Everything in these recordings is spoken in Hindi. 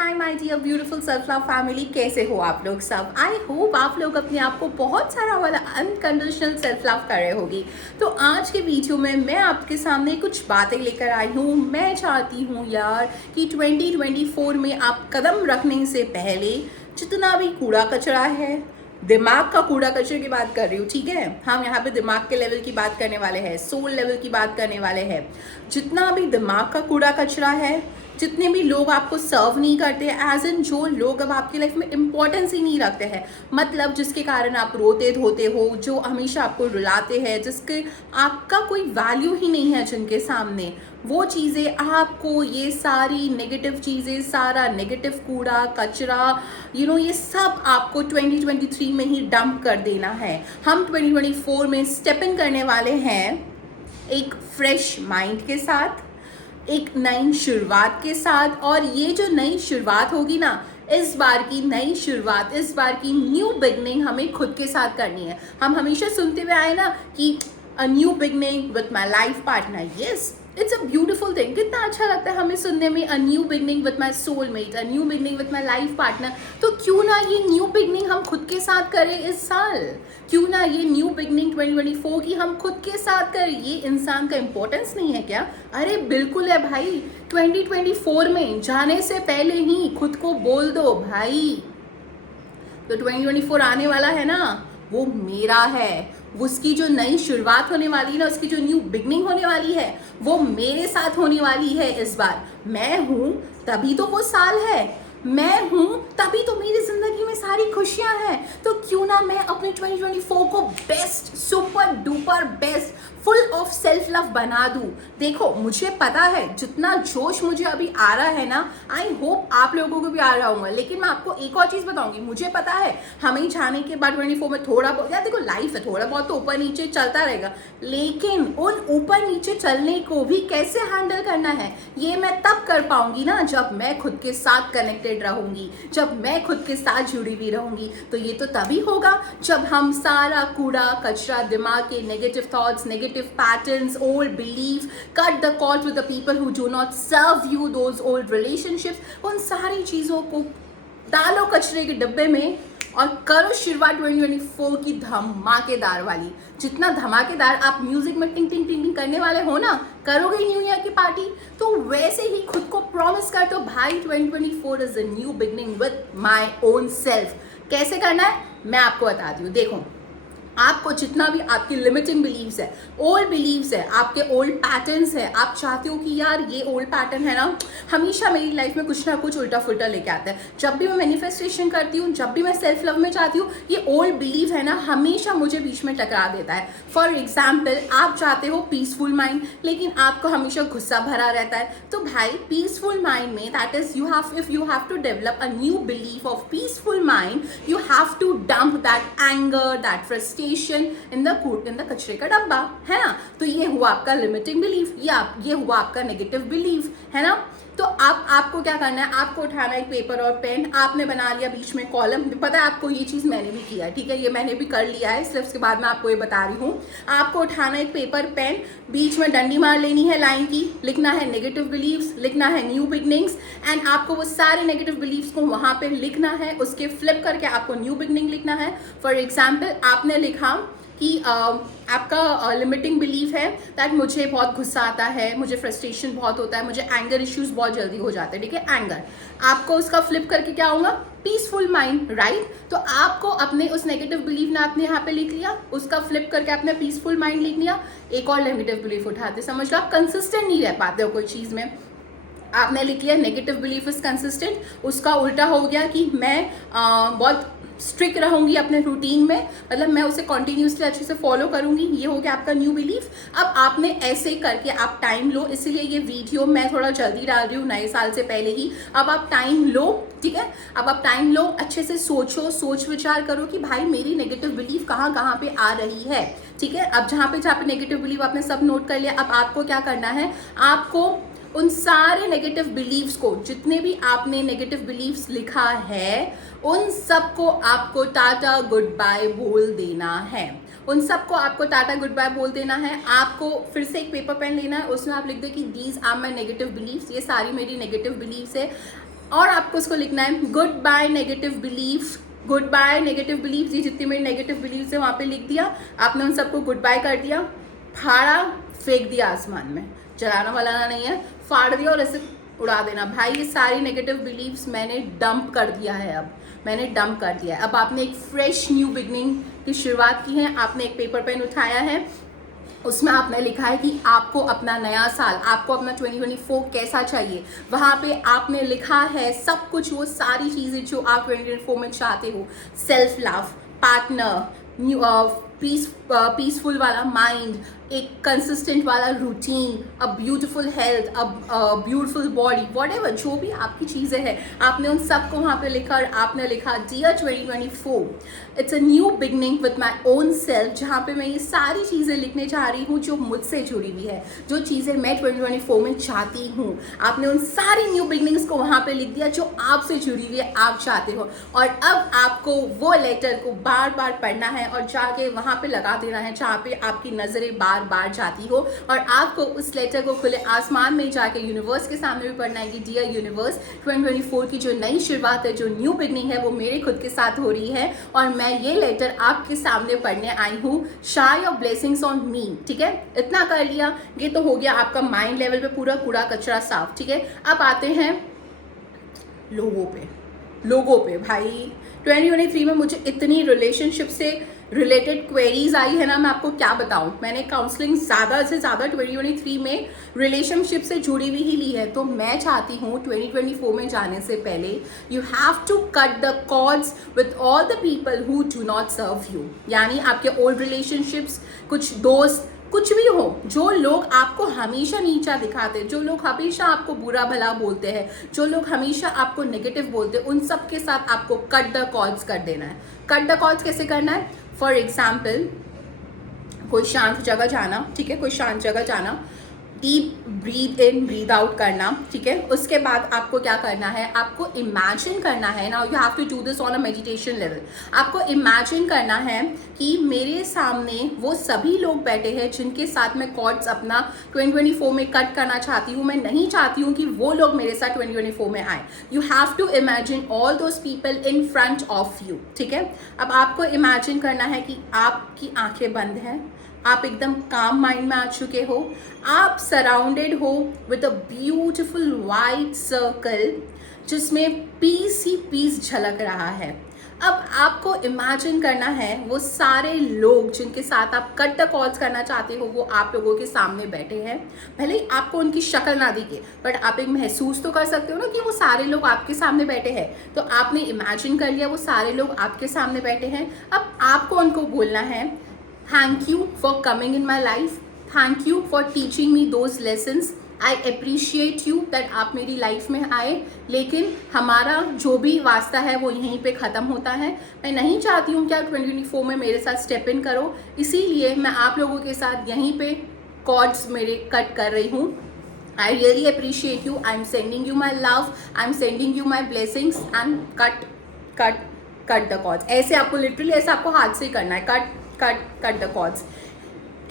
Hi my dear beautiful self love family, कैसे हो आप लोग सब। आई होप आप लोग अपने आप को बहुत सारा वाला अनकंडीशनल सेल्फ लव कर रहे होगी। तो आज के वीडियो में मैं आपके सामने कुछ बातें लेकर आई हूँ। मैं चाहती हूँ यार कि 2024 में आप कदम रखने से पहले जितना भी कूड़ा कचरा है, दिमाग का कूड़ा कचरे की बात कर रही हूँ, ठीक है। हम यहाँ पे दिमाग के लेवल की बात करने वाले हैं, सोल लेवल की बात करने वाले हैं। जितना भी दिमाग का कूड़ा कचरा है, जितने भी लोग आपको सर्व नहीं करते, एज इन जो लोग अब आपकी लाइफ में इंपॉर्टेंस ही नहीं रखते हैं, मतलब जिसके कारण आप रोते धोते हो, जो हमेशा आपको रुलाते हैं, जिसके आपका कोई वैल्यू ही नहीं है जिनके सामने, वो चीज़ें आपको, ये सारी नेगेटिव चीज़ें, सारा नेगेटिव कूड़ा कचरा ये सब आपको 2023 में ही डंप कर देना है। हम 2024 में स्टेप इन करने वाले हैं एक फ्रेश माइंड के साथ, एक नई शुरुआत के साथ। और ये जो नई शुरुआत होगी ना, इस बार की नई शुरुआत, इस बार की न्यू बिगनिंग हमें खुद के साथ करनी है। हम हमेशा सुनते हुए आए ना कि अ new beginning with my life partner. Yes, it's a beautiful thing. कितना अच्छा लगता है हमें सुनने में, अ new beginning with my soulmate, a new beginning with my life partner. तो क्यों ना ये न्यू बिगनिंग हम खुद के साथ करें इस साल। क्यों ना ये न्यू बिगनिंग 2024 की हम खुद के साथ करें। ये इंसान का इंपॉर्टेंस नहीं है क्या? अरे बिल्कुल है भाई। 2024 में जाने से पहले ही खुद को बोल दो भाई, तो 2024 आने वाला है ना, वो मेरा है। उसकी जो नई शुरुआत होने वाली है ना, उसकी जो न्यू बिगनिंग होने वाली है, वो मेरे साथ होने वाली है इस बार। मैं हूँ तभी तो वो साल है, मैं हूँ तभी तो मेरी जिंदगी में सारी खुशियां हैं। तो क्यों ना मैं अपने 2024 को best, super duper best, full of self love बना दूं। देखो, मुझे पता है जितना जोश मुझे अभी आ रहा है ना, आई होप आप लोगों को भी आ रहा होगा। लेकिन मैं आपको एक और चीज बताऊंगी, मुझे पता है हमें जाने के बाद 24 में थोड़ा बहुत, यार देखो लाइफ है, थोड़ा बहुत तो ऊपर नीचे चलता रहेगा, लेकिन उन ऊपर नीचे चलने को भी कैसे हैंडल करना है, ये मैं तब कर पाऊंगी ना जब मैं खुद के साथ कनेक्टेड रहूंगी, जब मैं खुद के साथ जुड़ी हुई रहूंगी। तो ये तो तभी होगा जब हम सारा कूड़ा कचरा, दिमाग के negative thoughts, negative patterns, old belief, cut the cord with the people who do not serve you, those old relationships, उन सारी चीज़ों को डालो कचरे के डब्बे में और करो शुरुआत 2024 की धमाकेदार वाली। जितना धमाकेदार आप म्यूजिक में टिंग टिंग टिंग टिंग करने वाले हो ना, करोगे न्यू ईयर की पार्टी, तो वैसे ही खुद को प्रॉमिस कर दो भाई 2024 is a new beginning with my own self. कैसे करना है मैं आपको बताती हूँ। देखो, आपको जितना भी आपकी लिमिटिंग बिलीव्स है, ओल्ड बिलीव्स है, आपके ओल्ड पैटर्न्स है, आप चाहते हो कि यार ये ओल्ड पैटर्न है ना, हमेशा मेरी लाइफ में कुछ ना कुछ उल्टा फुल्टा लेके आता है। जब भी मैं मैनिफेस्टेशन करती हूँ, जब भी मैं सेल्फ लव में चाहती हूँ, ये ओल्ड बिलीव है ना, हमेशा मुझे बीच में टकरा देता है। फॉर एग्जाम्पल, आप चाहते हो पीसफुल माइंड, लेकिन आपको हमेशा गुस्सा भरा रहता है। तो भाई पीसफुल माइंड में, that is if you have to develop a new belief of peaceful mind, you have to dump that anger, that frustration in the कचरे का डब्बा, है ना। तो ये हुआ आपका लिमिटिंग बिलीफ, ये हुआ आपका नेगेटिव बिलीफ, है ना। तो आपको क्या करना है, आपको उठाना है पेपर और पेन, आपने बना लिया बीच में कॉलम। पता है आपको, ये चीज़ मैंने भी किया है, ठीक है, ये मैंने भी कर लिया है, सिर्फ उसके बाद मैं आपको ये बता रही हूँ। आपको उठाना है एक पेपर पेन, बीच में डंडी मार लेनी है लाइन की, लिखना है नेगेटिव बिलीव्स, लिखना है न्यू बिगनिंग्स, एंड आपको वो सारे नेगेटिव बिलीव्स को वहाँ पे लिखना है, उसके फ्लिप करके आपको न्यू बिगनिंग लिखना है। फॉर एग्जाम्पल, आपने लिखा कि आपका लिमिटिंग बिलीफ है दैट मुझे बहुत गुस्सा आता है, मुझे फ्रस्ट्रेशन बहुत होता है, मुझे एंगर इश्यूज बहुत जल्दी हो जाते हैं, ठीक है, एंगर। आपको उसका फ्लिप करके क्या होगा, पीसफुल माइंड, राइट। तो आपको अपने उस नेगेटिव बिलीफ ने आपने यहाँ पे लिख लिया, उसका फ्लिप करके आपने पीसफुल माइंड लिख लिया, एक और नेगेटिव बिलीफ उठाते। समझ लो, आप कंसिस्टेंट नहीं रह पाते हो कोई चीज़ में। आपने लिख लिया नेगेटिव बिलीफ इज कंसिस्टेंट, उसका उल्टा हो गया कि मैं बहुत स्ट्रिक्ट रहूंगी अपने रूटीन में, मतलब मैं उसे कॉन्टिन्यूसली अच्छे से फॉलो करूंगी, ये हो गया आपका न्यू बिलीफ। अब आपने ऐसे करके आप टाइम लो, इसीलिए ये वीडियो मैं थोड़ा जल्दी डाल रही हूँ नए साल से पहले ही। अब आप टाइम लो, ठीक है, अब आप टाइम लो, अच्छे से सोचो, सोच विचार करो कि भाई मेरी नेगेटिव बिलीफ कहाँ कहाँ पे आ रही है, ठीक है। अब जहाँ पे नेगेटिव बिलीफ आपने सब नोट कर लिया, अब आपको क्या करना है, आपको उन सारे नेगेटिव बिलीव्स को, जितने भी आपने नेगेटिव बिलीव्स लिखा है, उन सबको आपको टाटा गुड बाय बोल देना है। उन सबको आपको टाटा गुड बाय बोल देना है। आपको फिर से एक पेपर पेन लेना है, उसमें आप लिख दो कि these are my negative believes, ये सारी मेरी नेगेटिव बिलीव्स है। और आपको उसको लिखना है good by negative belief, good by negative belief. ये जितनी मेरी नेगेटिव बिलीव्स है वहाँ पे लिख दिया आपने, उन सबको गुड बाय कर दिया, फाड़ा, फेंक दिया आसमान में, जलाना वलाना नहीं है, फाड़ दिया और ऐसे उड़ा देना। भाई ये सारी नेगेटिव बिलीव्स मैंने डंप कर दिया है, अब मैंने डंप कर दिया है। अब आपने एक फ्रेश न्यू बिगनिंग की शुरुआत की है। आपने एक पेपर पेन उठाया है, उसमें आपने लिखा है कि आपको अपना नया साल, आपको अपना 2024 कैसा चाहिए। वहाँ पे आपने लिखा है सब कुछ, वो सारी चीज़ें जो आप 2024 में चाहते हो। Self love, partner, new peaceful वाला माइंड, एक कंसिस्टेंट वाला routine, a beautiful health, a beautiful body, whatever जो भी आपकी चीज़ें हैं, आपने उन सबको वहाँ पे लिखा और आपने लिखा dear 2024 it's a new beginning with my own self, जहाँ पे मैं ये सारी चीज़ें लिखने जा रही हूँ जो मुझसे जुड़ी हुई है, जो चीज़ें मैं 2024 में चाहती हूँ। आपने उन सारी न्यू बिगनिंग्स को वहाँ पे लिख दिया जो आपसे जुड़ी हुई है, आप चाहते हो। और अब आपको वो लेटर को बार बार पढ़ना है और जाके वहाँ पे लगा देना है जहाँ पे आपकी नज़रें बार बार जाती हो। और आपको उस लेटर को खुले आसमान में जाके यूनिवर्स के सामने भी पढ़ना है कि डियर यूनिवर्स 2024 की जो नई शुरुआत है, जो न्यू बिगनिंग है, वो मेरे खुद के साथ हो रही है और मैं ये लेटर आपके सामने पढ़ने आई हूँ। शायर योर ब्लेसिंग्स ऑन मी। ठीक है, इतना कर लिया, ये तो हो गया आपका माइंड लेवल पे पूरा कूड़ा कचरा साफ। ठीक है, अब आते हैं लोगों पे भाई 2023 में मुझे इतनी रिलेशनशिप से रिलेटेड क्वेरीज आई है ना, मैं आपको क्या बताऊं। मैंने काउंसलिंग ज़्यादा से ज़्यादा 2023 में रिलेशनशिप से जुड़ी हुई ही ली है। तो मैं चाहती हूँ 2024 में जाने से पहले you have to cut the cords with all the people who do not serve you. यानी आपके ओल्ड रिलेशनशिप्स, कुछ दोस्त, कुछ भी हो, जो लोग आपको हमेशा नीचा दिखाते, जो लोग हमेशा आपको बुरा भला बोलते हैं, जो लोग हमेशा आपको नेगेटिव बोलते हैं, उन सब के साथ आपको कट द कॉर्ड्स कर देना है। कट द कॉर्ड्स कैसे करना है? फॉर एग्जाम्पल, कोई शांत जगह जाना। ठीक है, कोई शांत जगह जाना, डीप ब्रीथ इन ब्रीथ आउट करना। ठीक है, उसके बाद आपको क्या करना है, आपको इमेजिन करना है। Now you have to do this on a meditation level. आपको इमेजिन करना है कि मेरे सामने वो सभी लोग बैठे हैं जिनके साथ मैं कॉर्ड्स अपना 2024 में कट करना चाहती हूँ। मैं नहीं चाहती हूँ कि वो लोग मेरे साथ 2024 में आए। You have to imagine all those people in front of you. ठीक है, अब आपको इमेजिन करना है कि आपकी आंखें बंद हैं, आप एकदम काम माइंड में आ चुके हो, आप सराउंडेड हो with a beautiful white circle जिसमें पीस ही पीस झलक रहा है। अब आपको इमेजिन करना है वो सारे लोग जिनके साथ आप कट द कॉल्स करना चाहते हो, वो आप लोगों के सामने बैठे हैं। भले ही आपको उनकी शक्ल ना दिखे, बट आप एक महसूस तो कर सकते हो ना कि वो सारे लोग आपके सामने बैठे हैं। तो आपने इमेजिन कर लिया वो सारे लोग आपके सामने बैठे हैं। अब आपको उनको बोलना है thank you for coming in my life, thank you for teaching me those lessons, I appreciate you that आप मेरी लाइफ में आए, लेकिन हमारा जो भी वास्ता है वो यहीं पे ख़त्म होता है। मैं नहीं चाहती हूँ कि आप 2024 में मेरे साथ स्टेप इन करो, इसीलिए मैं आप लोगों के साथ यहीं पे कॉर्ड्स मेरे कट कर रही हूँ। I really appreciate you. I'm sending you my love. I'm sending you my blessings and cut the cords. ऐसे आपको लिटरली ऐसे आपको हाथ से करना है, कट द कॉर्ड्स।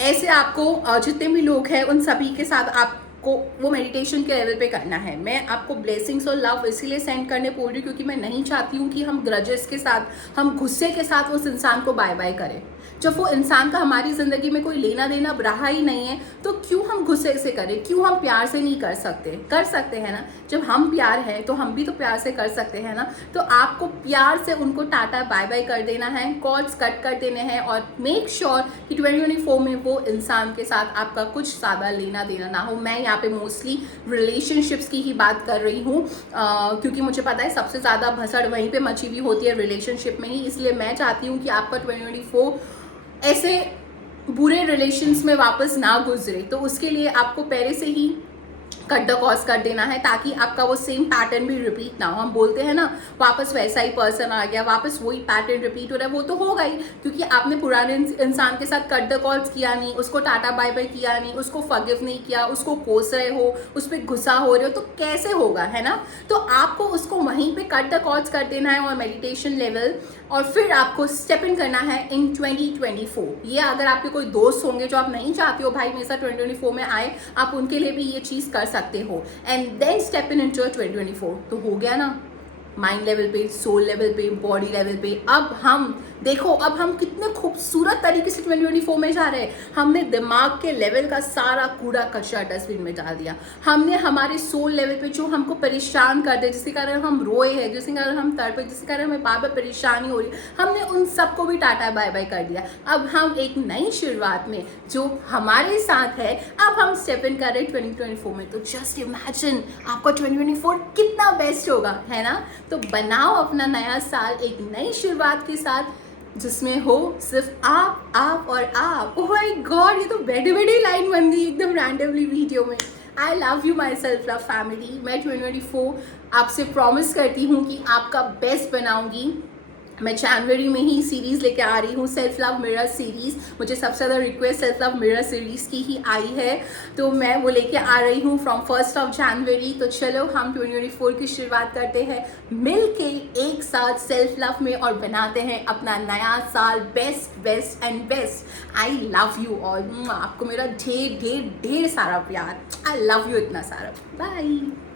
ऐसे आपको जितने भी लोग हैं उन सभी के साथ आपको वो मेडिटेशन के लेवल पे करना है। मैं आपको ब्लेसिंग्स और लव इसीलिए सेंड करने बोल रही हूँ क्योंकि मैं नहीं चाहती हूँ कि हम ग्रजेस के साथ, हम गुस्से के साथ उस इंसान को बाय बाय करें। जब वो इंसान का हमारी ज़िंदगी में कोई लेना देना रहा ही नहीं है तो क्यों हम गुस्से से करें, क्यों हम प्यार से नहीं कर सकते? कर सकते हैं ना, जब हम प्यार है तो हम भी तो प्यार से कर सकते हैं ना। तो आपको प्यार से उनको टाटा बाय बाय कर देना है, कॉर्ड्स कट कर देने हैं और मेक श्योर कि 2024 में वो इंसान के साथ आपका कुछ ज़्यादा लेना देना ना हो। मैं यहाँ पे मोस्टली रिलेशनशिप्स की ही बात कर रही हूँ क्योंकि मुझे पता है सबसे ज़्यादा भसड़ वहीं पे मची हुई होती है रिलेशनशिप में ही। इसलिए मैं चाहती हूँ कि आपका 2024 ऐसे बुरे रिलेशंस में वापस ना गुजरे। तो उसके लिए आपको पहले से ही कट द कॉज कर देना है ताकि आपका वो सेम पैटर्न भी रिपीट ना हो। हम बोलते हैं ना वापस वैसा ही पर्सन आ गया, वापस वही पैटर्न रिपीट हो रहा है, वो तो होगा ही क्योंकि आपने पुराने इंसान के साथ कट द कॉल्स किया नहीं, उसको टाटा बाय बाय किया नहीं, उसको फॉरगिव नहीं किया, उसको कोस रहे हो, उस पर गुस्सा हो रहे हो, तो कैसे होगा, है ना। तो आपको उसको वहीं पे कट द कॉर्ड्स कर देना है और मेडिटेशन लेवल, और फिर आपको स्टेप इन करना है इन 2024। ये अगर आपके कोई दोस्त होंगे जो आप नहीं चाहते हो भाई मेरे साथ 2024 में आए, आप उनके लिए भी ये चीज़ कर सकते हो। And then step in into 2024। तो हो गया ना, माइंड लेवल पे, सोल लेवल पे, बॉडी लेवल पे। अब हम देखो, अब हम कितने खूबसूरत तरीके से 2024 में जा रहे हैं। हमने दिमाग के लेवल का सारा कूड़ा कचरा डस्टबिन में डाल दिया। हमने हमारे सोल लेवल पे जो हमको परेशान कर दे, जिसके कारण हम रोए हैं, जिसके कारण हम तड़पे, जिसके कारण हमें बार बार परेशानी हो रही है, हमने उन सबको भी टाटा बाय बाय कर दिया। अब हम एक नई शुरुआत में जो हमारे साथ है, अब हम स्टेप इन कर रहे हैं 2024 में। तो जस्ट इमेजिन आपका 2024 कितना बेस्ट होगा, है ना। तो बनाओ अपना नया साल एक नई शुरुआत के साथ, जिसमें हो सिर्फ आप और आप। ओह माय गॉड, ये तो बड़ी बड़ी लाइन बन गई एकदम रैंडमली वीडियो में। I love you my self love family. मैं 2024 आपसे प्रॉमिस करती हूँ कि आपका बेस्ट बनाऊंगी। मैं जनवरी में ही सीरीज़ लेके आ रही हूँ, सेल्फ लव मिरर सीरीज़। मुझे सबसे ज़्यादा request self love mirror series की ही आई है, तो मैं वो लेके आ रही हूँ फ्रॉम 1 जनवरी। तो चलो हम 2024 की शुरुआत करते हैं मिल के एक साथ सेल्फ लव में, और बनाते हैं अपना नया साल best and best. I love you all. आपको मेरा ढेर ढेर ढेर सारा प्यार। आई लव यू इतना सारा। बाय।